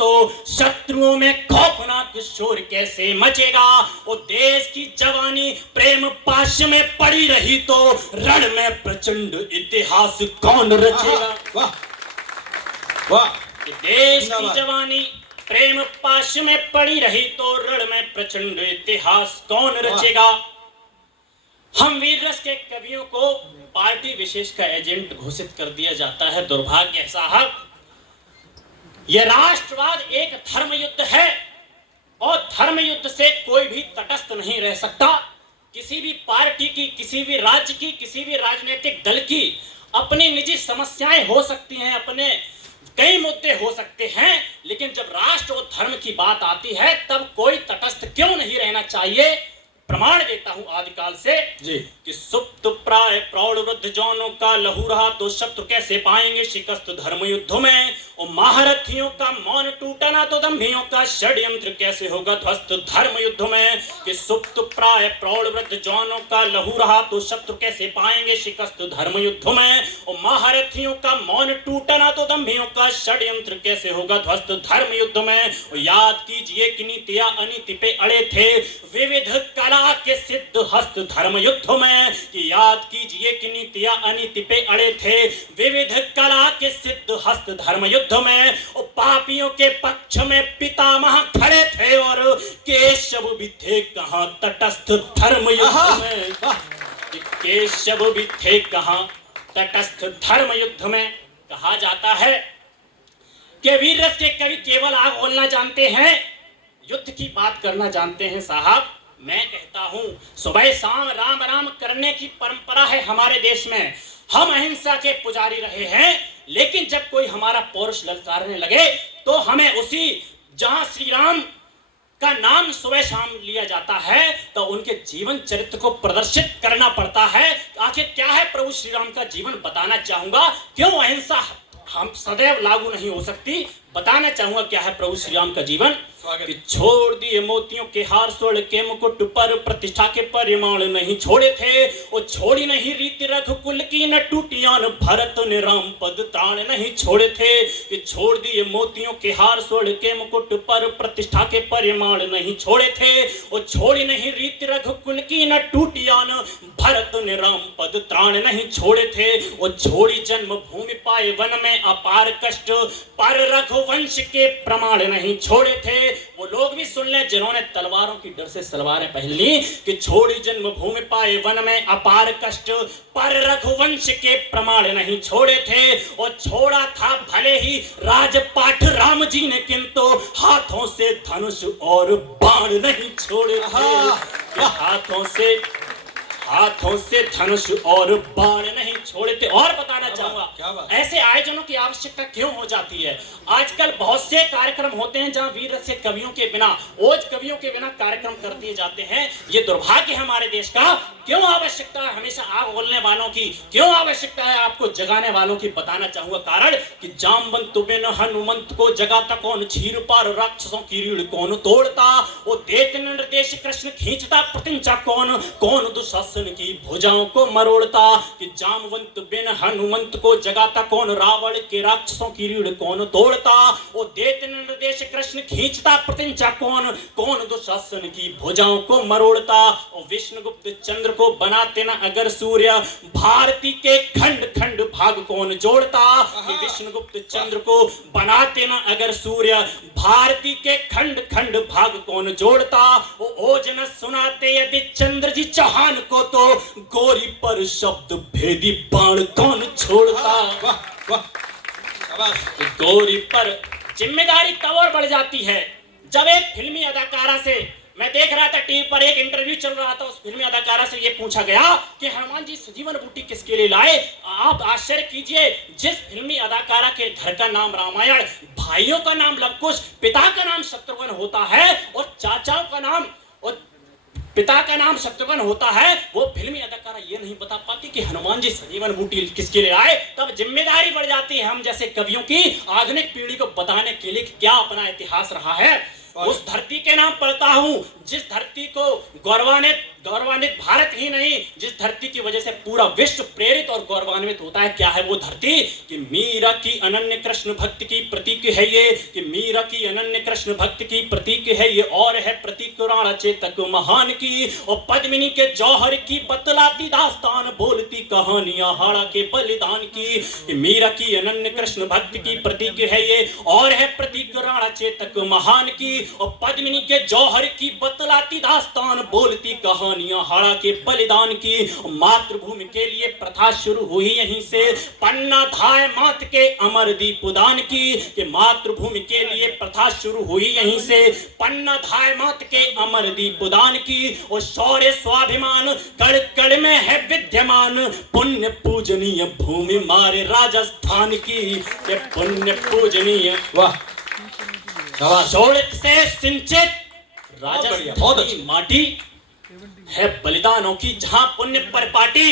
तो शत्रुओं में खौफनाक शोर कैसे मचेगा। वो देश की जवानी प्रेम पाश में पड़ी रही तो रण में प्रचंड इतिहास कौन रचेगा। वाह वाह। देश की जवानी प्रेम पाश में पड़ी रही तो रण में प्रचंड इतिहास कौन रचेगा। हम वीर रस के कवियों को पार्टी विशेष का एजेंट घोषित कर दिया जाता है। दुर्भाग्य साहब, यह राष्ट्रवाद एक धर्म युद्ध है और धर्म युद्ध से कोई भी तटस्थ नहीं रह सकता। किसी भी पार्टी की, किसी भी राज्य की, किसी भी राजनीतिक दल की अपनी निजी समस्याएं हो सकती हैं, अपने कई मुद्दे हो सकते हैं, लेकिन जब राष्ट्र और धर्म की बात आती है तब कोई तटस्थ क्यों नहीं रहना चाहिए। प्रमाण देता हूं आदिकाल से जी कि सुप्त प्राय प्रौढ़ वृद्ध जौनों का लहू रहा तो शत्रु कैसे पाएंगे शिकस्त धर्म युद्ध में। और महारथियों का मौन टूटा ना तो दंभियों का षड्यंत्र कैसे होगा ध्वस्त धर्म युद्ध में। कि सुप्त प्राय प्रौढ़ वृद्ध जौनों का लहू रहा तो शत्रु कैसे पाएंगे शिकस्त धर्म युद्ध में। और महारथियों का मौन टूटा ना तो दंभियों का षड्यंत्र कैसे होगा ध्वस्त धर्म युद्ध में। और याद कीजिए कि नीतियां अनीति पे अड़े थे विविध कला के सिद्ध हस्त धर्म युद्ध में। कि याद कीजिए कि नीतियां अनीति पे अड़े थे विविध कला के सिद्ध हस्त धर्म युद्ध में। और पापियों के पक्ष में पितामह खड़े थे और केशव भी थे कहां तटस्थ धर्म युद्ध में। केशव भी थे कहां तटस्थ धर्म युद्ध में। कहा जाता है कि वीर रस के कवि केवल आग बोलना जानते हैं, युद्ध की बात करना जानते हैं। साहब, मैं कहता हूं सुबह शाम राम राम करने की परंपरा है हमारे देश में। हम अहिंसा के पुजारी रहे हैं, लेकिन जब कोई हमारा पौरुष ललकारने लगे तो हमें उसी जहां श्री राम का नाम सुबह शाम लिया जाता है तो उनके जीवन चरित्र को प्रदर्शित करना पड़ता है। आखिर क्या है प्रभु श्री राम का जीवन, बताना चाहूंगा। क्यों अहिंसा हम सदैव लागू नहीं हो सकती, बताना चाहूंगा क्या है प्रभु श्री राम का जीवन। कि छोड़ दिए मोतियों के हार स्वर्ण के मुकुट पर प्रतिष्ठा के परिमाण नहीं छोड़े थे। और छोड़ी नहीं रीति रघुकुल की न टूटियान भरत ने राम पद त्राण नहीं छोड़े थे। कि छोड़ दिए मोतियों के हार स्वर्ण के मुकुट पर प्रतिष्ठा के परिमाण नहीं छोड़े थे। और छोड़ी नहीं रीति रघुकुल की न टूटियान भरत ने राम पद त्राण नहीं छोड़े थे। और छोड़ी जन्म भूमि पाए वन में अपार कष्ट पर रघुवंश के प्रमाण नहीं छोड़े थे। वो लोग भी सुन ले जिन्होंने तलवारों की डर से सलवारें पहन ली। कि छोड़ी जन्मभूमि पाए वन में अपार कष्ट पर रघुवंश के प्रमाण नहीं छोड़े थे। और छोड़ा था भले ही राजपाट राम जी ने, किंतु हाथों से धनुष और बाण नहीं छोड़े थे। हाथों से धनुष और बाण नहीं छोड़े थे। और बताना चाहूंगा ऐसे आयोजनों की आवश्यकता क्यों हो जाती है। आजकल बहुत से कार्यक्रम होते हैं जहां वीर रस के कवियों के बिना, ओज कवियों के बिना कार्यक्रम कर दिए जाते हैं। ये दुर्भाग्य है हमारे देश का। क्यों आवश्यकता है हमेशा आग बोलने वालों की, क्यों आवश्यकता है आपको जगाने वालों की, बताना चाहूंगा कारण। कि जामवंत बिन हनुमंत को जगाता कौन, चीर पार राक्षसों की रीढ़ कौन तोड़ता। वो देत निर्देश कृष्ण खींचता प्रतिंचा कौन, कौन दुशासन की भुजाओं को मरोड़ता। कि जामवंत बिन हनुमंत को जगाता कौन, रावण के राक्षसों की रीढ़ कौन तोड़ता। वो देत निर्देश कृष्ण खींचता प्रतिंचा कौन, कौन दुशासन की भुजाओं को मरोड़ता। और विष्णुगुप्त चंद्र को बनाते ना अगर सूर्य, भारती के खंड खंड भाग कौन जोड़ता। कि विष्णुगुप्त चंद्र को बनाते ना अगर सूर्य, भारती के खंड खंड भाग कौन जोड़ता। वो ओज न सुनाते यदि चंद्र जी चौहान को, तो गोरी पर शब्द भेदी बाण कौन छोड़ता। गोरी पर जिम्मेदारी तब और बढ़ जाती है जब एक फिल्मी अदाकारा से, मैं देख रहा था टीवी पर एक इंटरव्यू चल रहा था, उस फिल्मी अदाकारा से ये पूछा गया कि हनुमान जी सजीवन बूटी किसके लिए लाए। आप आश्चर्य कीजिए, जिस फिल्मी अदाकारा के घर का नाम रामायण, भाइयों का नाम लवकुश, पिता का नाम शत्रुघ्न होता है और चाचाओं का नाम और पिता का नाम शत्रुघ्न होता है, वो फिल्मी अदाकारा ये नहीं बता पाती कि हनुमान जी सजीवन बूटी किसके लिए आए। तब जिम्मेदारी बढ़ जाती है हम जैसे कवियों की आधुनिक पीढ़ी को बताने के लिए कि क्या अपना इतिहास रहा है। उस धरती के नाम पढ़ता हूँ जिस धरती को गौरवान्वित भारत ही नहीं, जिस धरती की वजह से पूरा विश्व प्रेरित और गौरवान्वित होता है, क्या है वो धरती? कि मीरा की अनन्य कृष्ण भक्त की प्रतीक है ये, कि मीरा की अनन्य कृष्ण भक्त की प्रतीक है ये, और है प्रतीक राणा चेतक महान की, और पद्मिनी के जौहर की बतलाती दास्तान, बोलती कहानियां हाड़ा के बलिदान की। मीरा की अनन्य कृष्ण भक्त की प्रतीक है ये, और है प्रतीक राणा चेतक महान की, और पद्मिनी के जौहर की बतलाती दास्तान, बोलती कहानियां हाड़ा के बलिदान की। मातृभूमि के लिए प्रथा शुरू हुई यहीं से, पन्ना धाय मात के अमरदीप उदान की, कि मातृभूमि के लिए प्रथा शुरू हुई यहीं से, पन्ना धाय मात के अमरदीप उदान की, और शौर्य स्वाभिमान कड़ कड़ में है विद्यमान, पुण्य पूजनीय भूमि मारे राजस्थान की, ये पुण्य पूजनीय वाह शाबाश शौर्य से सिंचित बहुत राजस्थान अच्छी। की माटी है बलिदानों की, जहां पुण्य पर पाटी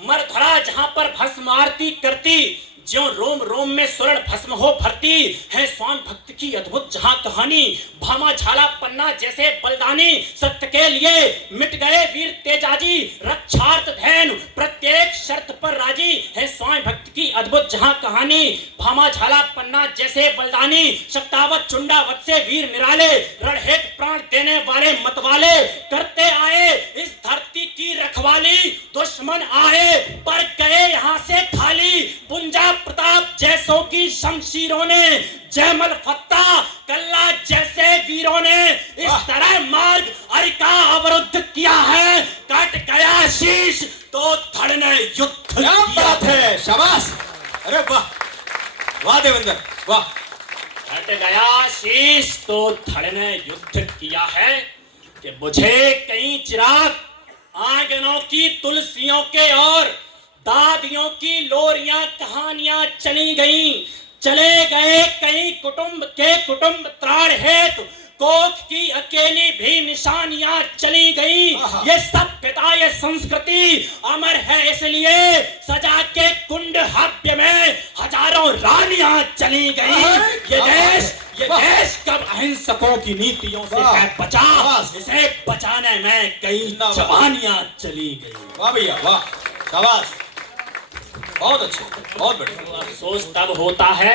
मरधरा, जहां पर भस्म आरती करती, ज्यों रोम रोम में स्वर्ण भस्म हो भरती है स्वामी भक्त की अद्भुत जहां कहानी। भामा झाला पन्ना जैसे बलिदानी, सत्य के लिए मिट गए वीर तेजाजी, रक्षार्थ धैर्य प्रत्येक शर्त पर राजी है स्वामी भक्त की अद्भुत जहां कहानी। भामा झाला पन्ना जैसे बलिदानी, शक्तावत चुंडावत से वीर निराले, रणहेत प्राण देने वाले मतवाले, करते आए इस धरती की रखवाली, दुश्मन आए पर गए यहाँ से खाली, पुंजा प्रताप जैसों की शमशीरों ने, जयमल फत्ता कल्ला जैसे वीरों ने इस तरह मार्ग अरिका अवरुद्ध किया है, कट गया शीश तो धड़ ने युद्ध क्या बात है शाबाश अरे वाह वाह देवेंद्र वाह कट गया शीश तो धड़ ने युद्ध किया है, कि बुझे कई चिराग आंगनों की तुलसियों के, और दादियों की लोरियां कहानियां चली गईं, चले गए कई कुटुंब त्राण हेतु, कोख की अकेली भी निशानियां चली गई। ये सभ्यता ये संस्कृति अमर है इसलिए, सजा के कुंड हव्य में हजारों रानियां चली गई। ये देश कब अहिंसकों की नीतियों से है बचा, इसे बचाने में कई जवानियां चली गई। वाह भैया वाह शाबाश बहुत अच्छे बहुत बढ़िया। अफसोस तब होता है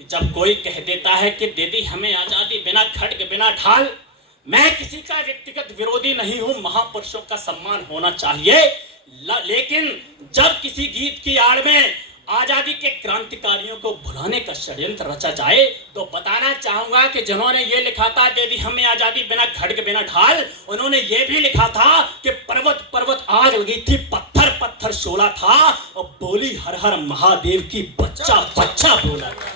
कि जब कोई कह देता है कि दीदी हमें आजादी बिना खड्ग बिना ढाल। मैं किसी का व्यक्तिगत विरोधी नहीं हूं, महापुरुषों का सम्मान होना चाहिए, लेकिन जब किसी गीत की आड़ में आजादी के क्रांतिकारियों को भुलाने का षड्यंत्र रचा जाए, तो बताना चाहूंगा कि जिन्होंने ये लिखा था दीदी हमें आजादी बिना खड्ग बिना ढाल, उन्होंने ये भी लिखा था कि पर्वत पर्वत आग लगी थी, पत्थर पत्थर शोला था, और बोली हर हर महादेव की बच्चा बच्चा बोला था।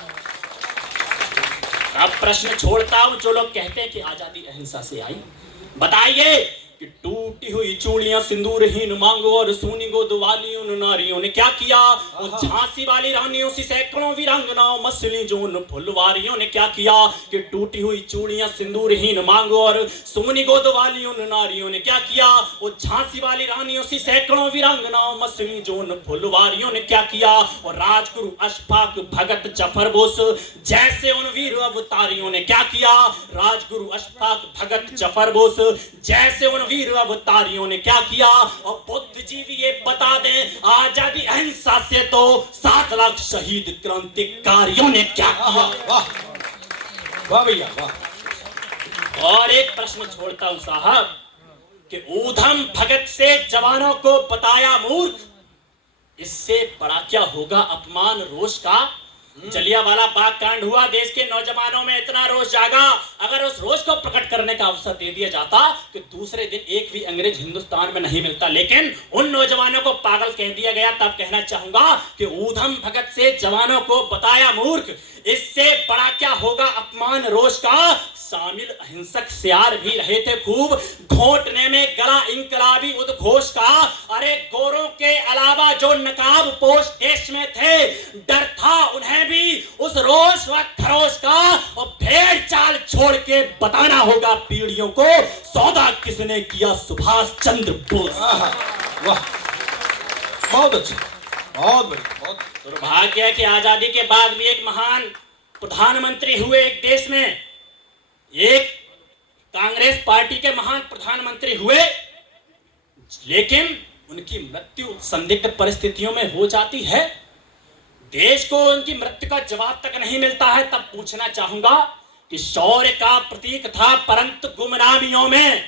अब प्रश्न छोड़ता हूं, जो लोग कहते हैं कि आजादी अहिंसा से आई, बताइए कि टूटी हुई चूड़ियां सिंदूरहीन मांगो और सूनी गोद वाली उन नारियों ने क्या किया। और झांसी वाली रानियों सी सैकड़ों वीरांगनाओं मसली जोन फुलवारियों ने क्या किया कि टूटी हुई चूड़ियां सिंदूरहीन मांगो और सूनी गोद वाली उन नारियों ने क्या किया। और झांसी वाली रानियों सी सैकड़ों वीरांगनाओं मसली जोन फुलवारियों ने क्या किया। और राजगुरु अशफाक भगत जफर बोस जैसे उन वीर अवतारियों ने क्या किया। राजगुरु अशफाक भगत जफर बोस जैसे उन वीर अवतारियों ने क्या किया। और बुद्धिजीवी ये बता दें आजादी अहिंसा से तो 7 लाख शहीद क्रांतिकारियों ने क्या किया। वाह वाह भैया वाह। और एक प्रश्न छोड़ता हूं साहब कि ऊधम भगत से जवानों को बताया मूर्ख, इससे बड़ा क्या होगा अपमान रोष का। जलियांवाला बाग कांड हुआ, देश के नौजवानों में इतना रोष जागा, अगर उस रोष को प्रकट करने का अवसर दे दिया जाता कि दूसरे दिन एक भी अंग्रेज हिंदुस्तान में नहीं मिलता, लेकिन उन नौजवानों को पागल कह दिया गया। तब कहना चाहूंगा कि ऊधम भगत से जवानों को बताया मूर्ख, इससे बड़ा क्या होगा अपमान रोष का। शामिल अहिंसक सियार भी रहे थे खूब, घोटने में गला इंकलाबी उद्घोष का। अरे गोरों के अलावा जो नकाब पोश देश में थे, डर था उन्हें भी उस रोष व खरोश का। और भेड़ चाल छोड़ के बताना होगा पीढ़ियों को सौदा किसने किया सुभाष चंद्र बोस। वाह बहुत अच्छा बहुत बढ़िया बहुत। दुर्भाग्य है कि आजादी के बाद भी एक महान प्रधानमंत्री हुए एक देश में, एक कांग्रेस पार्टी के महान प्रधानमंत्री हुए, लेकिन उनकी मृत्यु संदिग्ध परिस्थितियों में हो जाती है। देश को उनकी मृत्यु का जवाब तक नहीं मिलता है। तब पूछना चाहूंगा कि शौर्य का प्रतीक था, परंतु गुमनामियों में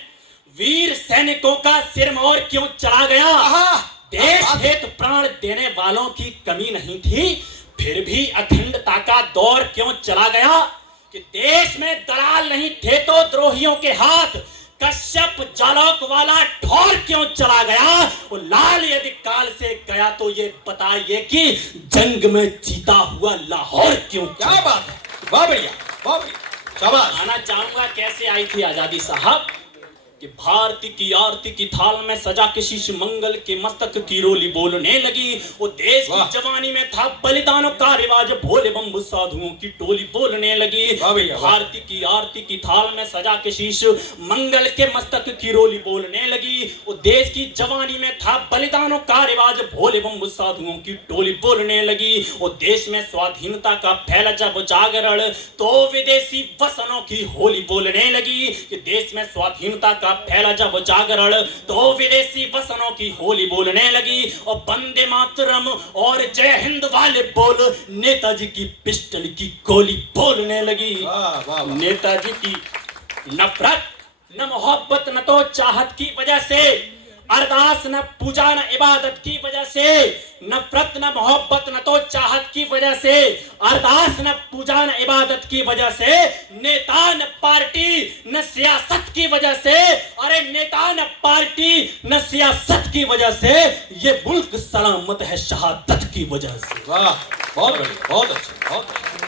वीर सैनिकों का सिरमौर क्यों चला गया? देश हेतु प्राण देने वालों की कमी नहीं थी, फिर भी अखंडता का दौर क्यों चला गया? कि देश में दलाल नहीं थे तो द्रोहियों के हाथ कश्यप जालौक वाला ढोर क्यों चला गया? वो लाल यदि काल से गया तो ये बताइए कि जंग में जीता हुआ लाहौर क्यों? क्या बात है, वाह बढ़िया, वाह बढ़िया, शाबाश। आना चाहूंगा कैसे आई थी आजादी साहब, कि भारती की आरती की थाल में सजा के शीश मंगल के मस्तक की रोली बोलने लगी। वो देश की जवानी में था बलिदानों का रिवाज, भोले बम्बू साधुओं की टोली बोलने लगी। भारती की आरती की थाल में सजा के शीश मंगल के मस्तक की रोली बोलने लगी। वो देश की जवानी में था बलिदानों का रिवाज, भोले बम्बू साधुओं की टोली बोलने लगी। वो देश में स्वाधीनता का फैला जब जागरण तो विदेशी वसनों की होली बोलने लगी। कि देश में स्वाधीनता का फैला जब जागरण तो विदेशी वसनों की होली बोलने लगी। और वंदे मातरम और जय हिंद वाले बोल नेताजी की पिस्टल की गोली बोलने लगी। नेताजी की नफरत न मोहब्बत न तो चाहत की वजह से, अरदास न पूजा न इबादत की वजह से, नफरत न मोहब्बत न तो चाहत की वजह से, अरदास न पूजा न इबादत की वजह से, नेता न पार्टी न सियासत की वजह से, अरे नेता न पार्टी न सियासत की वजह से, ये मुल्क सलामत है शहादत की वजह से। वाह, बहुत बढ़िया, बहुत अच्छा, बहुत अच्छा।